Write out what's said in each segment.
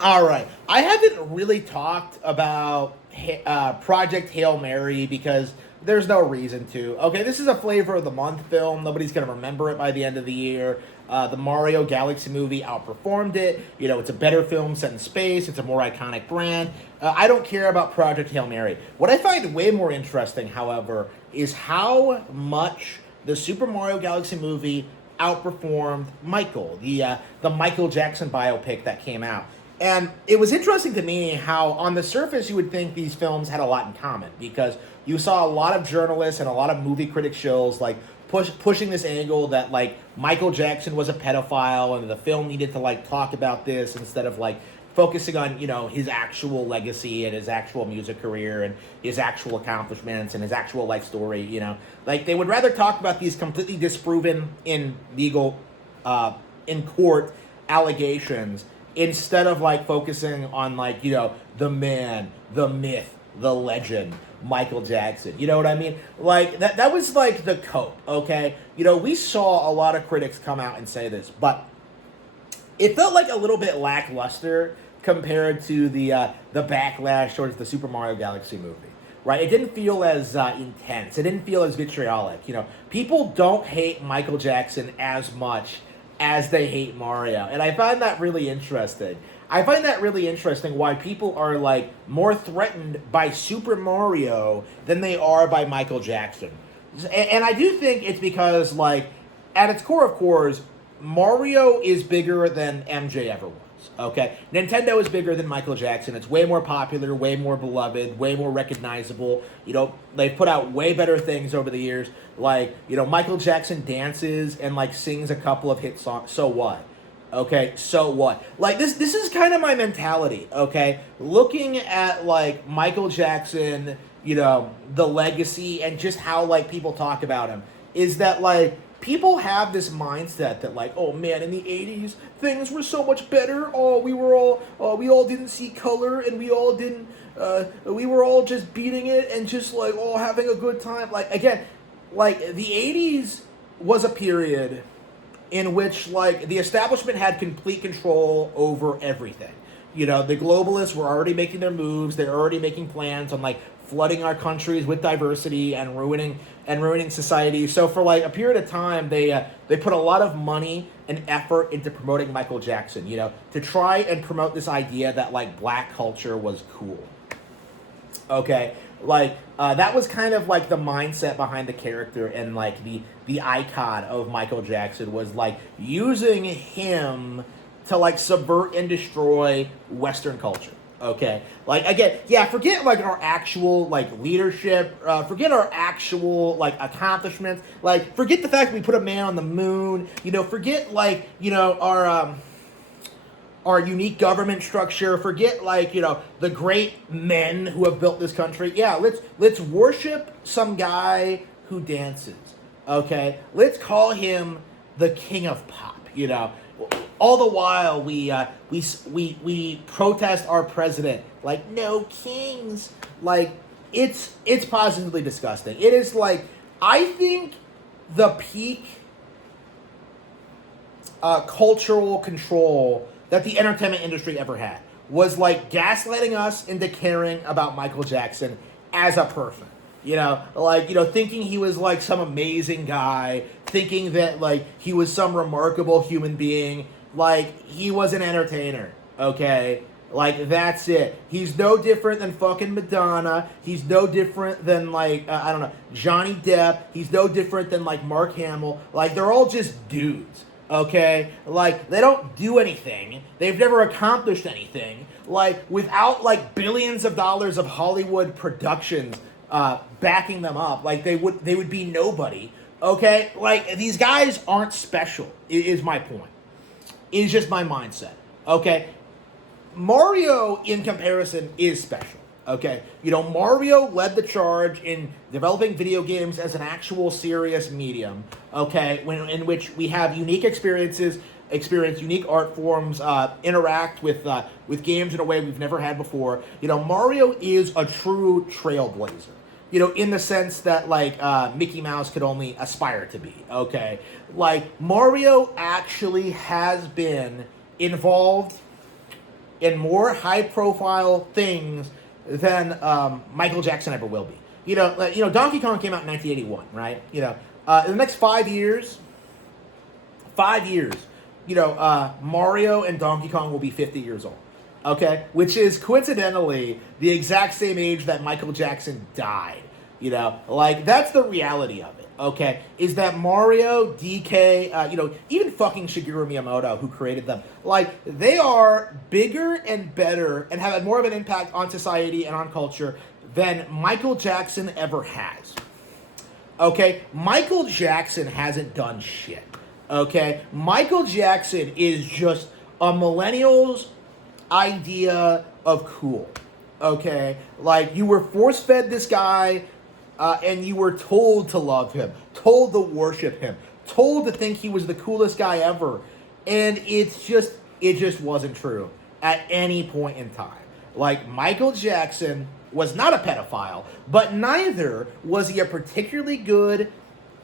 All right. I haven't really talked about Project Hail Mary because there's no reason to. Okay, this is a flavor of the month film. Nobody's going to remember it by the end of the year. The Mario Galaxy movie outperformed it. You know, it's a better film set in space. It's a more iconic brand. I don't care about Project Hail Mary. What I find way more interesting, however, is how much the Super Mario Galaxy movie outperformed Michael, the Michael Jackson biopic that came out. And it was interesting to me how, on the surface, you would think these films had a lot in common because you saw a lot of journalists and a lot of movie critic shows like pushing this angle that like Michael Jackson was a pedophile and the film needed to like talk about this instead of like focusing on his actual legacy and his actual music career and his actual accomplishments and his actual life story. Like they would rather talk about these completely disproven in legal in court allegations instead of like focusing on like the man, the myth, the legend, Michael Jackson. You know what I mean? Like that was like the cope. Okay, we saw a lot of critics come out and say this, but it felt like a little bit lackluster compared to the backlash towards the Super Mario Galaxy movie. Right? It didn't feel as intense. It didn't feel as vitriolic. People don't hate Michael Jackson as much as they hate Mario. And I find that really interesting. I find that really interesting why people are like more threatened by Super Mario than they are by Michael Jackson. And I do think it's because like at its core of cores, Mario is bigger than MJ ever was. Okay, Nintendo is bigger than Michael Jackson. It's way more popular, way more beloved, way more recognizable. They've put out way better things over the years. Like, Michael Jackson dances and like sings a couple of hit songs. So what? Okay, so what? Like this is kind of my mentality, okay? Looking at like Michael Jackson, the legacy and just how like people talk about him is that like people have this mindset that like, oh man, in the 80s things were so much better. Oh, we all didn't see color and we were all just beating it and just like having a good time. Like again, like the 80s was a period in which like the establishment had complete control over everything. The globalists were already making their moves. They're already making plans on like flooding our countries with diversity and ruining society. So for like a period of time, they put a lot of money and effort into promoting Michael Jackson. To try and promote this idea that like black culture was cool. Okay, like that was kind of like the mindset behind the character and like the icon of Michael Jackson was like using him to like subvert and destroy Western culture. Okay, like again, yeah, forget like our actual like leadership, forget our actual like accomplishments, like forget the fact that we put a man on the moon, forget like our unique government structure, forget like the great men who have built this country. Yeah, let's worship some guy who dances. Okay, let's call him the king of pop. All the while we protest our president like no kings. Like it's positively disgusting. It is like I think the peak cultural control that the entertainment industry ever had was like gaslighting us into caring about Michael Jackson as a person. Thinking he was like some amazing guy, thinking that like he was some remarkable human being, like he was an entertainer, okay? Like that's it. He's no different than fucking Madonna. He's no different than like, I don't know, Johnny Depp. He's no different than like Mark Hamill. Like they're all just dudes. Okay, like they don't do anything. They've never accomplished anything. Like without like billions of dollars of Hollywood productions backing them up, like they would be nobody. Okay, like these guys aren't special. Is my point. It's just my mindset. Okay, Mario in comparison is special. Okay, Mario led the charge in developing video games as an actual serious medium. Okay, in which we have unique experience unique art forms, interact with games in a way we've never had before. Mario is a true trailblazer. In the sense that like Mickey Mouse could only aspire to be. Okay, like Mario actually has been involved in more high-profile things than Michael Jackson ever will be. Donkey Kong came out in 1981, right? In the next 5 years, Mario and Donkey Kong will be 50 years old. Okay, which is coincidentally the exact same age that Michael Jackson died. That's the reality of it. Okay, is that Mario, DK, even fucking Shigeru Miyamoto, who created them, they are bigger and better and have more of an impact on society and on culture than Michael Jackson ever has. Okay, Michael Jackson hasn't done shit. Okay, Michael Jackson is just a millennial's idea of cool. Okay, you were force-fed this guy, and you were told to love him, told to worship him, told to think he was the coolest guy ever, and it just wasn't true at any point in time. Michael Jackson was not a pedophile, but neither was he a particularly good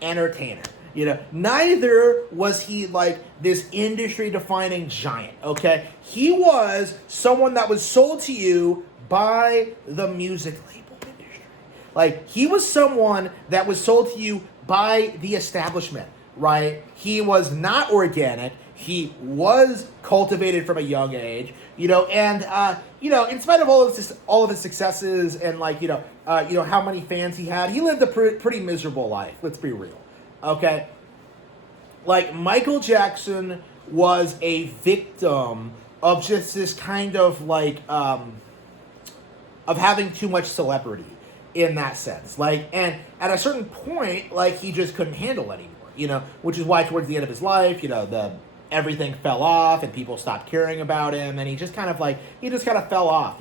entertainer. Neither was he this industry-defining giant, okay? He was someone that was sold to you by the music label industry. He was someone that was sold to you by the establishment, right? He was not organic. He was cultivated from a young age, and in spite of all of his successes and how many fans he had, he lived a pretty miserable life. Let's be real. Okay, Michael Jackson was a victim of just this kind of of having too much celebrity in that sense. And at a certain point, he just couldn't handle anymore, which is why towards the end of his life, everything fell off and people stopped caring about him, and he just kind of fell off,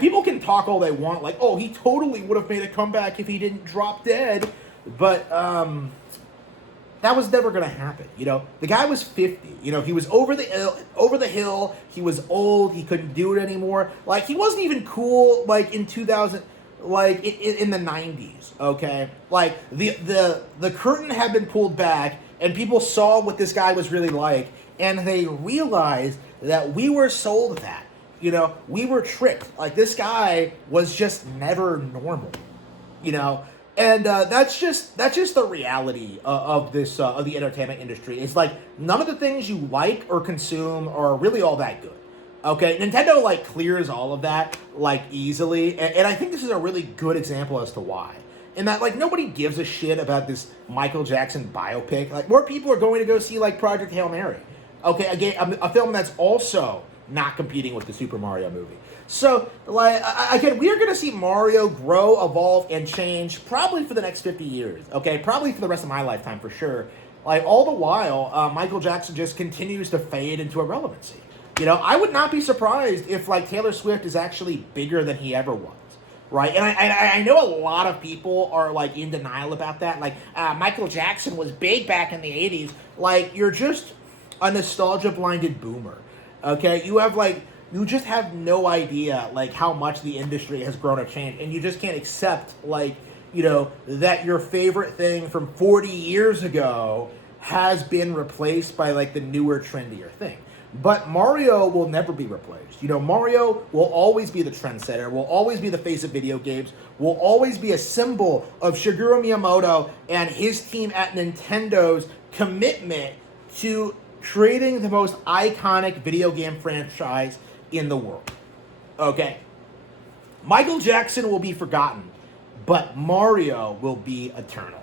people can talk all they want, oh, he totally would have made a comeback if he didn't drop dead, but that was never going to happen. The guy was 50. He was over the hill. He was old. He couldn't do it anymore. He wasn't even cool in 2000, in the 90s. Okay, the curtain had been pulled back, and people saw what this guy was really like, and they realized that we were sold that. We were tricked. This guy was just never normal. And that's just the reality of this of the entertainment industry. It's none of the things you like or consume are really all that good. Okay, Nintendo clears all of that easily, and I think this is a really good example as to why. In that nobody gives a shit about this Michael Jackson biopic. More people are going to go see Project Hail Mary. Okay, again, a film that's also not competing with the Super Mario movie. So, again, we are going to see Mario grow, evolve, and change probably for the next 50 years, okay? Probably for the rest of my lifetime, for sure. All the while, Michael Jackson just continues to fade into irrelevancy. I would not be surprised if, Taylor Swift is actually bigger than he ever was, right? And I know a lot of people are, in denial about that. Michael Jackson was big back in the 80s. You're just a nostalgia-blinded boomer, okay? You just have no idea, how much the industry has grown or changed, and you just can't accept, that your favorite thing from 40 years ago has been replaced by, the newer, trendier thing. But Mario will never be replaced. Mario will always be the trendsetter, will always be the face of video games, will always be a symbol of Shigeru Miyamoto and his team at Nintendo's commitment to creating the most iconic video game franchise in the world. Okay? Michael Jackson will be forgotten, but Mario will be eternal.